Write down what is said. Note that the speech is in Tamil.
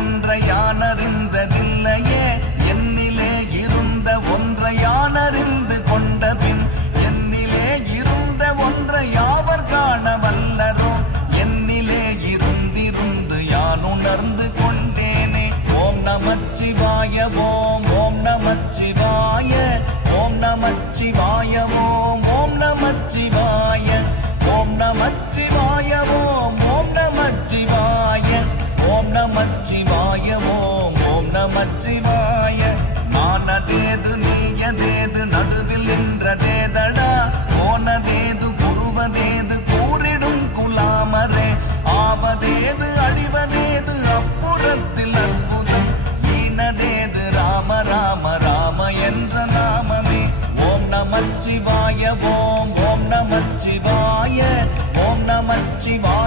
ஒன்றை யானறிந்ததில்லையே என்னிலே இருந்த ஒன்றை யானறிந்து கொண்ட பின் என்னிலே இருந்த ஒன்றை யாவர் காண வல்லரோ என்னிலே இருந்திருந்து யான் உணர்ந்து கொண்டேனே. ஓம் நமச்சிவாய ஓம் ஓம் நமச்சிவாய ஓம் நமச்சிவாய ஓம் ஓம் நமச்சிவாய ஓம் நமச்சிவாய ஓம் ஓம் நமச்சிவாய ஓம் நமச்சிவாய ஓம் ஓம் நமச்சிவாய. மானதேது நீயதேது நடுவில் நின்றதேதடா போனதேது புருவதேது கூறிடும் குலாமரே ஆவதேது அழிவதேது அப்புறத்தில் அற்புதம் ஈனதேது ராம ராம ராம என்ற நாமமே. ஓம் நமச்சிவாய ஓம் ஓம் நமச்சிவாய ஓம் நமச்சிவாய